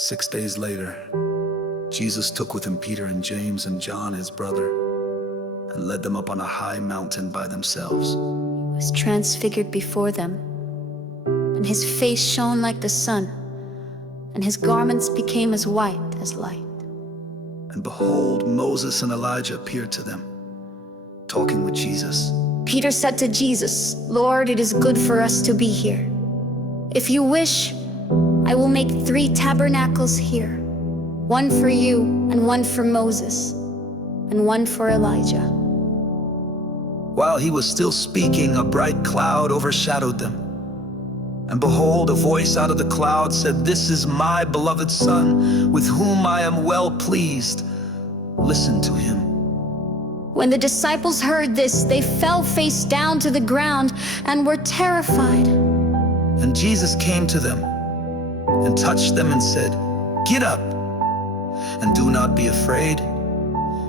6 days later, Jesus took with him Peter and James and John, his brother, and led them up on a high mountain by themselves. He was transfigured before them, and his face shone like the sun, and his garments became as white as light. And behold, Moses and Elijah appeared to them, talking with Jesus. Peter said to Jesus, "Lord, it is good for us to be here. If you wish, I will make 3 tabernacles here, one for you, and one for Moses, and one for Elijah." While he was still speaking, a bright cloud overshadowed them. And behold, a voice out of the cloud said, "This is my beloved Son, with whom I am well pleased. Listen to him." When the disciples heard this, they fell face down to the ground and were terrified. And Jesus came to them and touched them and said, "Get up, and do not be afraid."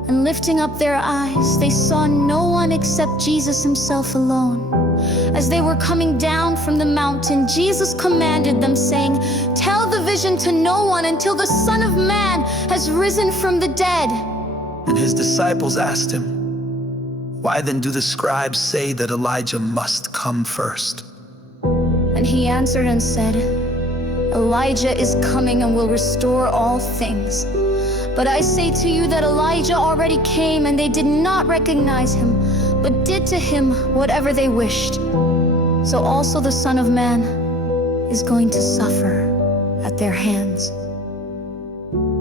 And lifting up their eyes, they saw no one except Jesus himself alone. As they were coming down from the mountain, Jesus commanded them, saying, "Tell the vision to no one until the Son of Man has risen from the dead." And his disciples asked him, "Why then do the scribes say that Elijah must come first?" And he answered and said, "Elijah is coming and will restore all things. But I say to you that Elijah already came, and they did not recognize him, but did to him whatever they wished. So also the Son of Man is going to suffer at their hands."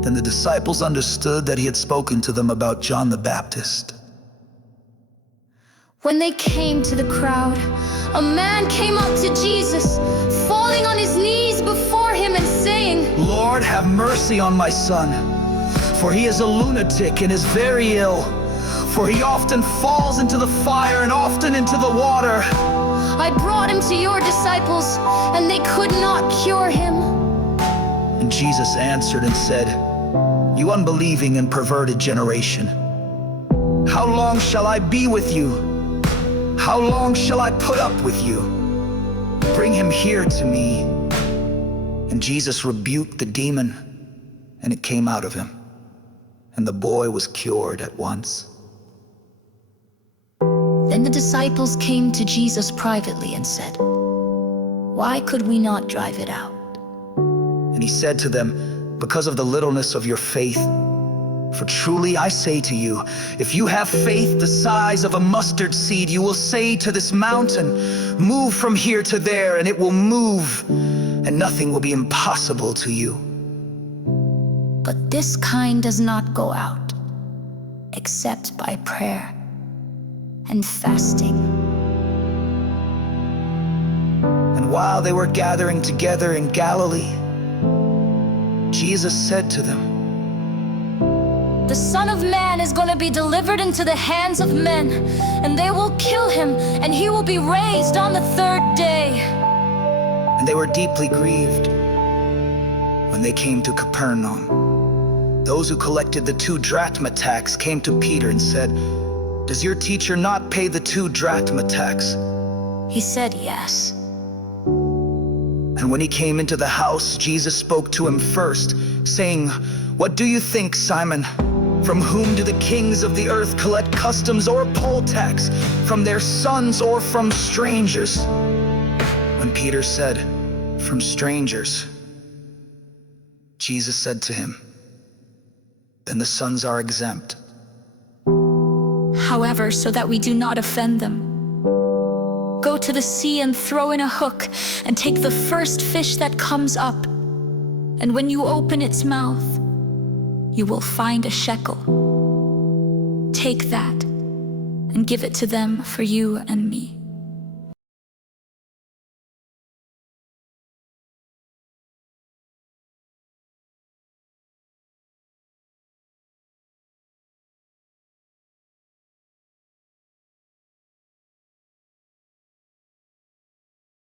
Then the disciples understood that he had spoken to them about John the Baptist. When they came to the crowd, a man came up to Jesus, falling on his knees before him and saying, "Lord, have mercy on my son, for he is a lunatic and is very ill. For he often falls into the fire and often into the water." "I brought him to your disciples, and they could not cure him." And Jesus answered and said, "You unbelieving and perverted generation, how long shall I be with you? How long shall I put up with you? Bring him here to me." And Jesus rebuked the demon, and it came out of him, and the boy was cured at once. Then the disciples came to Jesus privately and said, "Why could we not drive it out?" And he said to them, "Because of the littleness of your faith. For truly I say to you, if you have faith the size of a mustard seed, you will say to this mountain, 'Move from here to there,' and it will move, and nothing will be impossible to you." But this kind does not go out, except by prayer and fasting. And while they were gathering together in Galilee, Jesus said to them, "The Son of Man is going to be delivered into the hands of men, and they will kill him, and he will be raised on the 3rd day." And they were deeply grieved. When they came to Capernaum, those who collected the 2 drachma tax came to Peter and said, "Does your teacher not pay the 2 drachma tax?" He said, "Yes." And when he came into the house, Jesus spoke to him first, saying, "What do you think, Simon? From whom do the kings of the earth collect customs or poll tax? From their sons or from strangers?" When Peter said, "From strangers," Jesus said to him, "Then the sons are exempt. However, so that we do not offend them, go to the sea and throw in a hook and take the first fish that comes up. And when you open its mouth, you will find a shekel. Take that and give it to them for you and me."